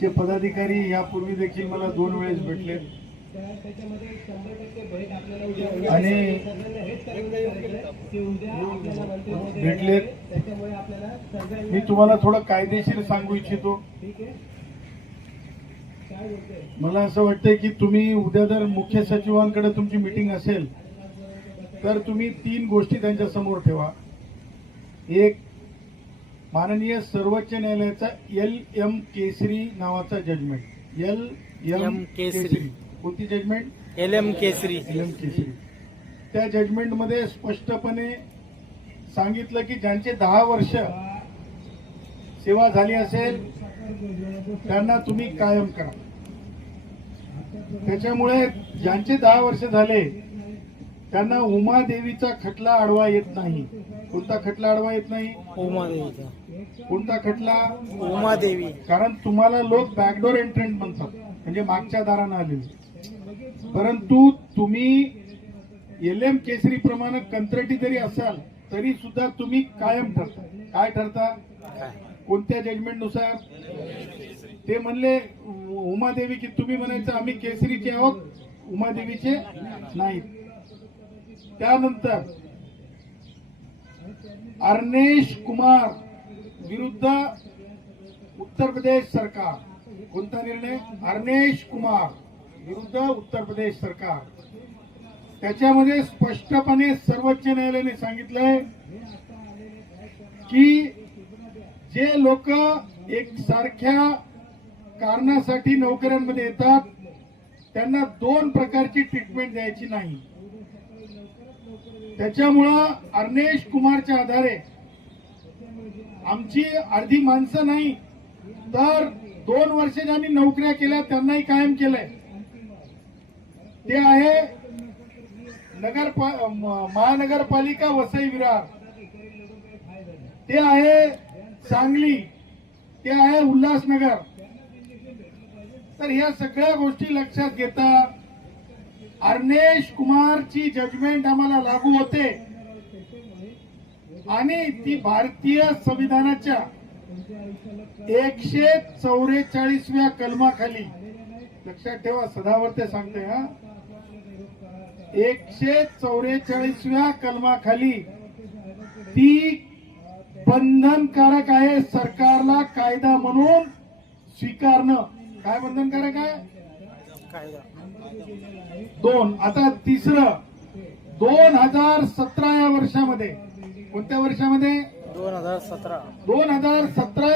चे पदाधिकारी यापूर्वी देखील मला 2 वेळेस भेटले आणि मी तुम्हाला थोडं कायदेशीर सांगू इच्छितो. मला असं वाटतंय की तुम्ही उद्या जर मुख्य सचिवांकडे तुमची मीटिंग असेल तर तुम्ही 3 गोष्टी त्यांच्या समोर ठेवा. एक, माननीय सर्वोच्च न्यायालयाचा LM केसरी नावाचा जजमेंट. LM केसरी कोणती जजमेंट? LM केसरी. त्या जजमेंट मध्ये स्पष्टपणे सांगितलं की ज्यांचे 10 वर्ष सेवा झाली असेल त्यांना तुम्ही कायम करा. त्याच्यामुळे ज्यांचे 10 वर्ष झाले त्यांना उमादेवीचा खटला अडवा येत नाही. कोणता खटला अडवा येत नाही? उमादेवीचा. कोणता खटला? उमादेवी. कारण तुम्हाला लोक बॅकडोर एंट्रंट म्हणतात, म्हणजे मागच्या दारानं आलेले. परंतु तुम्ही LM केसरी प्रमाणे कंत्राटी जरी असाल तरी सुद्धा तुम्ही कायम ठरता. काय ठरता? कोणत्या जजमेंट नुसार? ते म्हणले उमादेवी की तुम्ही म्हणायचं आम्ही केसरीचे आहोत, उमादेवीचे नाहीत. त्यानंतर अर्नेश कुमार विरुद्ध उत्तर प्रदेश सरकार. कोणता निर्णय? अर्नेश कुमार विरुद्ध उत्तर प्रदेश सरकार. त्याच्यामध्ये स्पष्टपणे सर्वोच्च न्यायालयाने सांगितलंय की जे लोक एक सारख्या कारणासाठी नोकऱ्यांमध्ये येतात त्यांना 2 प्रकारची ट्रीटमेंट द्यायची नाही. त्याच्यामुळं अर्नेश कुमारच्या आधारे आमची अर्धी माणसं नाही तर 2 वर्ष ज्यांनी नोकऱ्या केल्या त्यांनाही कायम केलंय. ते आहे महानगरपालिका वसई विरार, ते आहे सांगली, ते आहे उल्हासनगर. तर ह्या सगळ्या गोष्टी लक्षात घेता अर्नेश कुमारची जजमेंट आम्हाला लागू होते आणि ती भारतीय संविधानाच्या 144व्या कलमाखाली, लक्षात ठेवा, सदावर ते सांगते हा, 144व्या कलमाखाली ती बंधनकारक आहे. सरकारला कायदा म्हणून स्वीकारणं. काय बंधनकारक आहे? कायदा. 2. आता तिसरं, 2017 या वर्षामध्ये, कोणत्या वर्षामध्ये? 2017. 2017